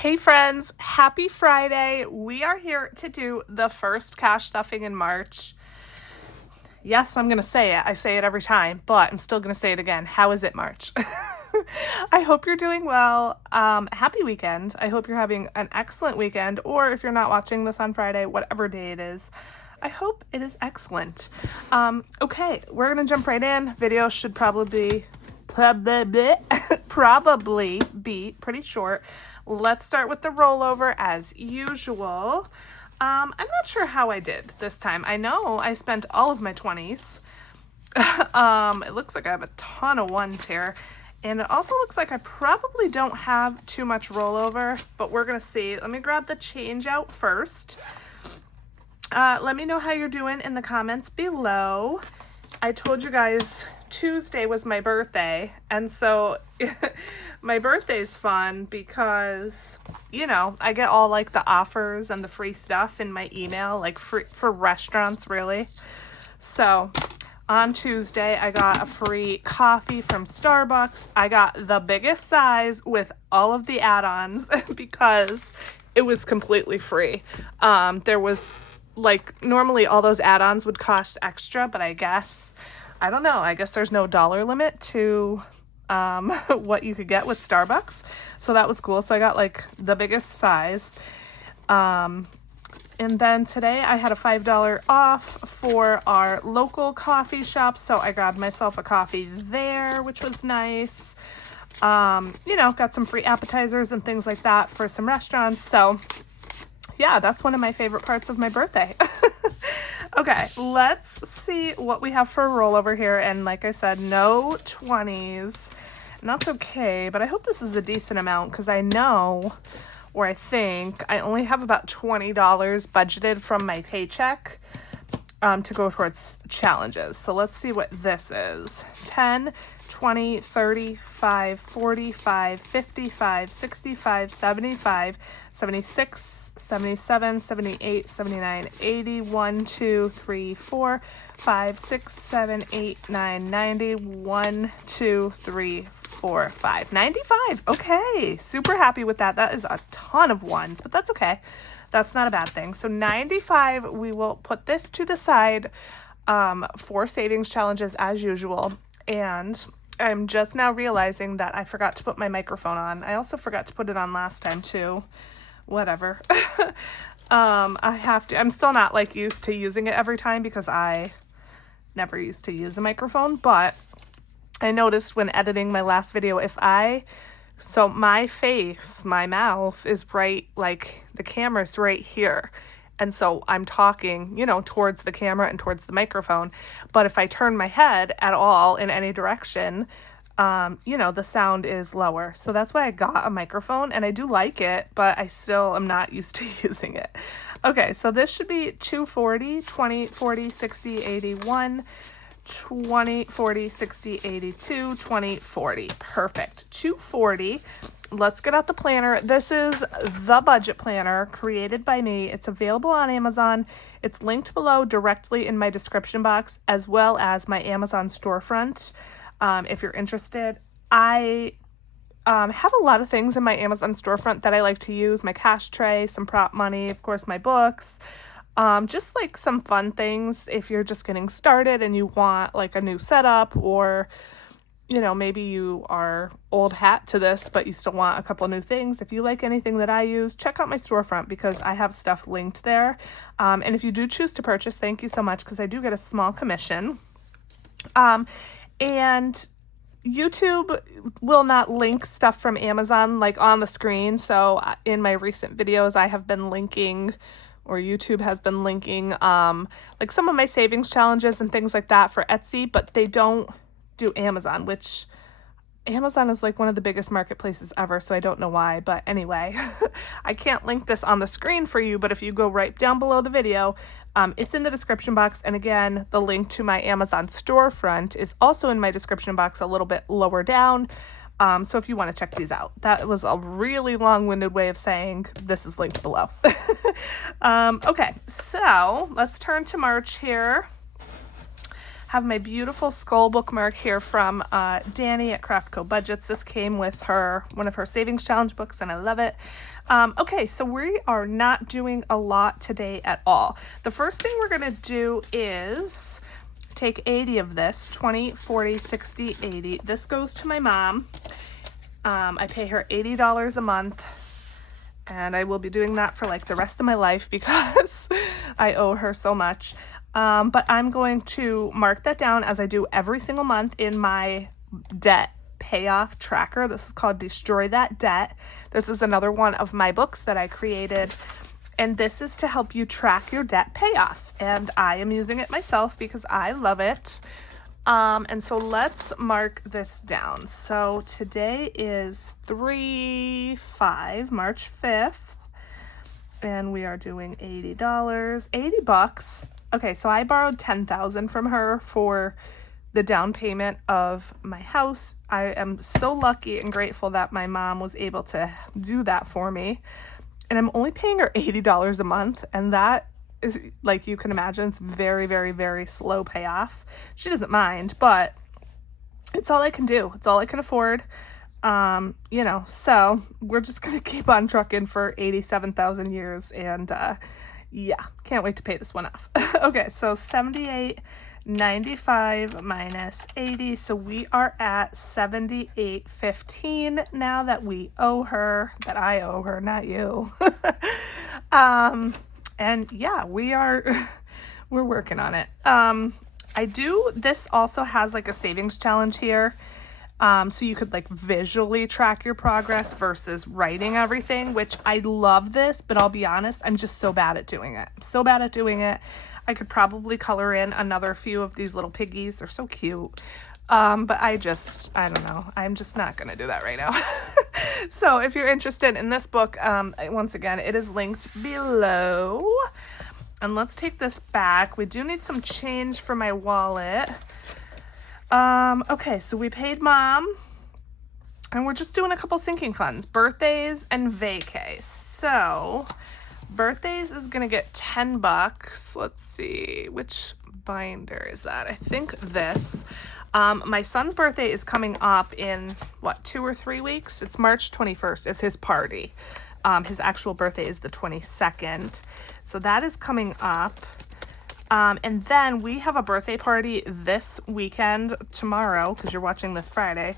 Hey friends, happy Friday. We are here to do the first cash stuffing in March. Yes, I'm going to say it. I say it every time, but I'm still going to say it again. How is it March? I hope you're doing well. Happy weekend. I hope you're having an excellent weekend, or if you're not watching this on Friday, whatever day it is, I hope it is excellent. Okay, we're going to jump right in. Video should probably be pretty short. Let's start with the rollover as usual. I'm not sure how I did this time. I know I spent all of my 20s. It looks like I have a ton of ones here. And it also looks like I probably don't have too much rollover, but we're going to see. Let me grab the change out first. Let me know how you're doing in the comments below. I told you guys Tuesday was my birthday, and so my birthday's fun because, you know, I get all like the offers and the free stuff in my email, like free for restaurants, really. So on Tuesday, I got a free coffee from Starbucks. I got the biggest size with all of the add-ons because it was completely free. There was like normally all those add-ons would cost extra, but I guess, I don't know, I guess there's no dollar limit to what you could get with Starbucks. So that was cool. So I got like the biggest size. And then today I had a $5 off for our local coffee shop. So I grabbed myself a coffee there, which was nice. You know, got some free appetizers and things like that for some restaurants. So yeah, that's one of my favorite parts of my birthday. Okay, let's see what we have for a rollover here. And like I said, no 20s. And that's okay, but I hope this is a decent amount because I know, or I think, I only have about $20 budgeted from my paycheck to go towards challenges. So let's see what this is. 10, 20, 35, 45, 55, 65, 75, 76, 77, 78, 79, 80, 1, 2, 3, 4, 5, 6, 7, 8, 9, 90, 1, 2, 3, 4, 5, 95. Okay, super happy with that. That is a ton of ones, but that's okay. That's not a bad thing. So 95, we will put this to the side for savings challenges as usual. And I'm just now realizing that I forgot to put my microphone on. I also forgot to put it on last time too. Whatever. I have to. I'm still not like used to using it every time because I never used to use a microphone. But I noticed when editing my last video, so my face, my mouth is right, like the camera's right here. And so I'm talking, you know, towards the camera and towards the microphone. But if I turn my head at all in any direction, you know, the sound is lower. So that's why I got a microphone and I do like it, but I still am not used to using it. Okay, so this should be 240, 20, 40, 60, 81, 20, 40, 60, 82, 20, 40. Perfect. 240. Let's get out the planner. This is the budget planner created by me. It's available on Amazon. It's linked below directly in my description box, as well as my Amazon storefront. If you're interested, I have a lot of things in my Amazon storefront that I like to use. My cash tray, some prop money, of course, my books. Just like some fun things if you're just getting started and you want like a new setup, or, you know, maybe you are old hat to this, but you still want a couple new things. If you like anything that I use, check out my storefront because I have stuff linked there. And if you do choose to purchase, thank you so much because I do get a small commission. And YouTube will not link stuff from Amazon like on the screen. So in my recent videos, I have been linking, or YouTube has been linking like some of my savings challenges and things like that for Etsy, but they don't do Amazon, which Amazon is like one of the biggest marketplaces ever, so I don't know why. But anyway, I can't link this on the screen for you, but if you go right down below the video, it's in the description box. And again, the link to my Amazon storefront is also in my description box a little bit lower down. So if you want to check these out. That was a really long-winded way of saying this is linked below. Okay, so let's turn to March here. Have my beautiful skull bookmark here from Danny at Craft Co Budgets. This came with one of her savings challenge books, and I love it. Okay, so we are not doing a lot today at all. The first thing we're gonna do is take 80 of this, 20, 40, 60, 80. This goes to my mom. I pay her $80 a month, and I will be doing that for like the rest of my life because I owe her so much. But I'm going to mark that down as I do every single month in my debt payoff tracker. This is called Destroy That Debt. This is another one of my books that I created, and this is to help you track your debt payoff. And I am using it myself because I love it. And so let's mark this down. So today is March 5th, and we are doing $80, 80 bucks. Okay, so I borrowed $10,000 from her for the down payment of my house. I am so lucky and grateful that my mom was able to do that for me. And I'm only paying her $80 a month, and that is, like you can imagine, it's very, very, very slow payoff. She doesn't mind, but it's all I can do. It's all I can afford. You know, so we're just gonna keep on trucking for 87,000 years, and yeah, can't wait to pay this one off. Okay, so 78.95 minus 80, so we are at 78.15 now that we owe her, that I owe her, not you. And yeah, we're working on it. This also has like a savings challenge here. So you could like visually track your progress versus writing everything, which I love this, but I'll be honest, I'm just so bad at doing it. So bad at doing it. I could probably color in another few of these little piggies. They're so cute. But I don't know. I'm just not going to do that right now. So if you're interested in this book, once again, it is linked below. And let's take this back. We do need some change for my wallet. Okay, so we paid mom, and we're just doing a couple sinking funds, birthdays and vacay. So birthdays is going to get 10 bucks. Let's see, which binder is that? I think this. My son's birthday is coming up in, 2 or 3 weeks? It's March 21st. It's his party. His actual birthday is the 22nd. So that is coming up. And then we have a birthday party this weekend, tomorrow, because you're watching this Friday,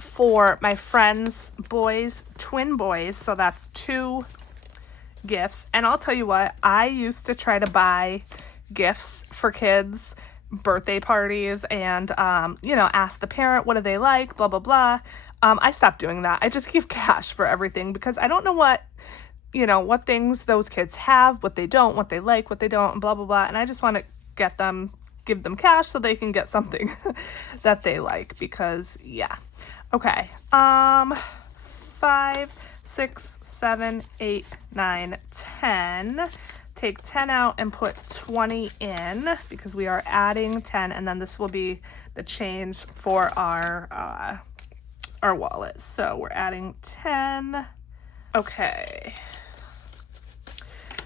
for my friend's boys, twin boys. So that's 2 gifts. And I'll tell you what, I used to try to buy gifts for kids' birthday parties and, ask the parent, what do they like, blah, blah, blah. I stopped doing that. I just give cash for everything because I don't know what things those kids have, what they don't, what they like, what they don't, and blah, blah, blah. And I just want to give them cash so they can get something that they like because, yeah. Okay. 5, 6, 7, 8, 9, 10. Take 10 out and put 20 in because we are adding 10, and then this will be the change for our wallet. So we're adding 10. Okay.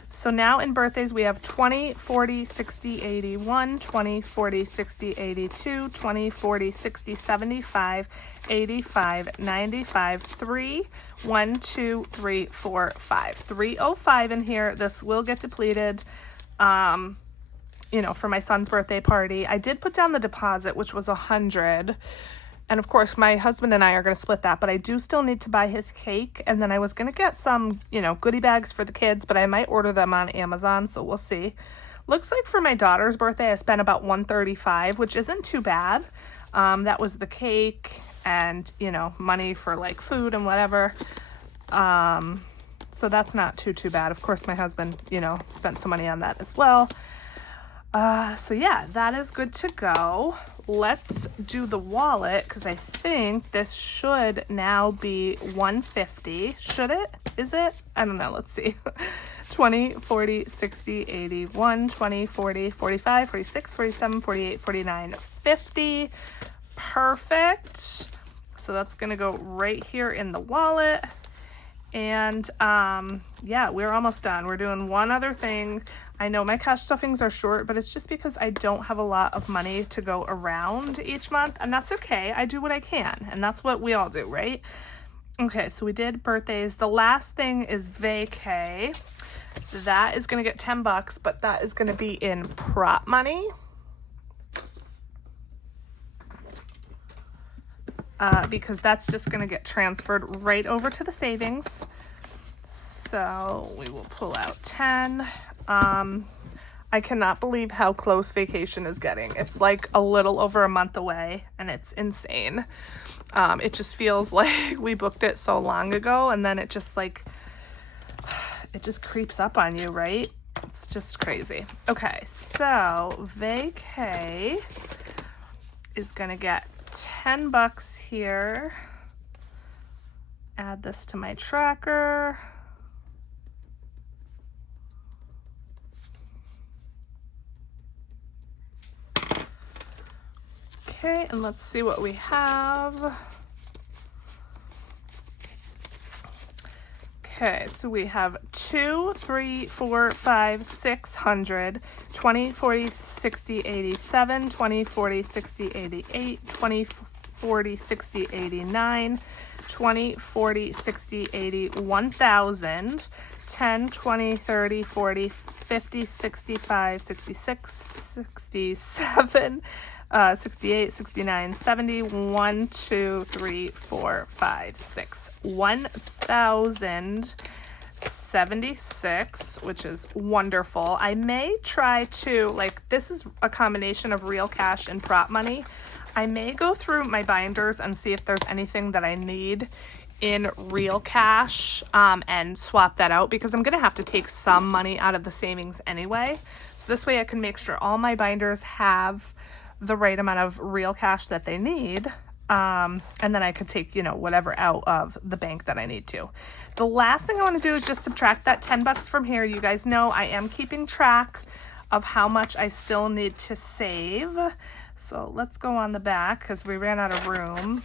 So now in birthdays, we have 20, 40, 60, 81, 20, 40, 60, 82, 20, 40, 60, 75, 85, 95, 3, 1, 2, 3, 4, 5. 305 in here. This will get depleted, for my son's birthday party. I did put down the deposit, which was 100. And of course, my husband and I are going to split that, but I do still need to buy his cake. And then I was going to get some, goodie bags for the kids, but I might order them on Amazon, so we'll see. Looks like for my daughter's birthday, I spent about $135, which isn't too bad. That was the cake and, money for like food and whatever. So that's not too bad. Of course, my husband, spent some money on that as well. So yeah, that is good to go. Let's do the wallet because I think this should now be $150. Should it? Is it? I don't know. Let's see. 20, 40, 60, 80, 1, 20, 40, 45, 46, 47, 48, 49, 50. Perfect. So that's going to go right here in the wallet. And yeah, we're almost done. We're doing one other thing. I know my cash stuffings are short, but it's just because I don't have a lot of money to go around each month, and that's okay. I do what I can, and that's what we all do, right? Okay, so we did birthdays. The last thing is vacay. That is going to get $10, but that is going to be in prop money. Because that's just going to get transferred right over to the savings. So we will pull out 10. I cannot believe how close vacation is getting. It's like a little over a month away, and it's insane. It just feels like we booked it so long ago, and then it just like, it just creeps up on you, right? It's just crazy. Okay, so vacay is gonna get $10 here. Add this to my tracker. Okay, and let's see what we have. Okay, so we have 2, 3, 4, 5, 600, 20, 40, 60, 87, 20, 40, 60, 88, 20, 40, 60, 89, 20, 40, 60, 80, 1,000, 10, 20, 30, 40, 50, 65, 66, 67, 68, 69, 70, 1, 2, 3, 4, 5, 6, 1,076, which is wonderful. I may try to, like, this is a combination of real cash and prop money. I may go through my binders and see if there's anything that I need in real cash and swap that out, because I'm going to have to take some money out of the savings anyway. So this way I can make sure all my binders have the right amount of real cash that they need, and then I could take, you know, whatever out of the bank that I need to. The last thing I want to do is just subtract that $10 from here. You guys know I am keeping track of how much I still need to save. So let's go on the back because we ran out of room.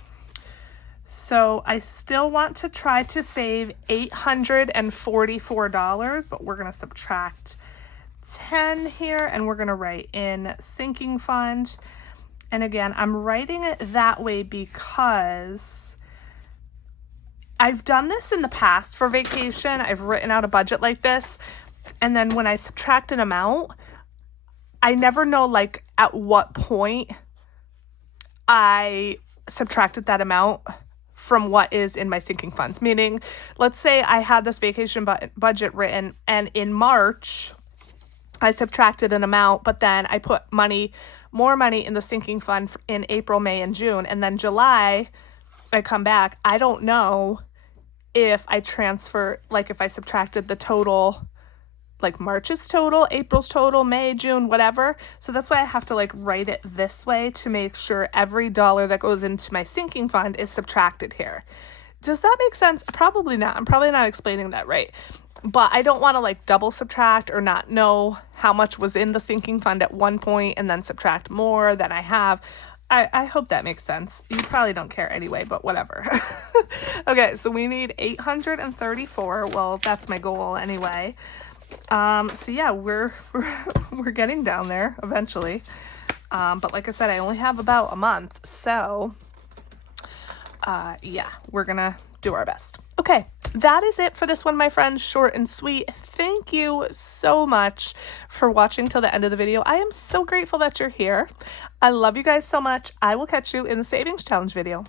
So I still want to try to save $844, but we're going to subtract 10 here, and we're going to write in sinking fund. And again, I'm writing it that way because I've done this in the past for vacation. I've written out a budget like this, and then when I subtract an amount, I never know like at what point I subtracted that amount from what is in my sinking funds. Meaning, let's say I had this vacation budget written, and in March I subtracted an amount, but then I put more money in the sinking fund in April, May, and June. And then July, I come back. I don't know if I transfer, like if I subtracted the total, like March's total, April's total, May, June, whatever. So that's why I have to like write it this way to make sure every dollar that goes into my sinking fund is subtracted here. Does that make sense? Probably not. I'm probably not explaining that right. But I don't want to like double subtract or not know how much was in the sinking fund at one point and then subtract more than I have. I hope that makes sense. You probably don't care anyway, but whatever. Okay, so we need 834. Well, that's my goal anyway. So yeah, we're getting down there eventually. But like I said, I only have about a month. So yeah, we're gonna do our best. Okay, that is it for this one, my friends. Short and sweet. Thank you so much for watching till the end of the video. I am so grateful that you're here. I love you guys so much. I will catch you in the savings challenge video.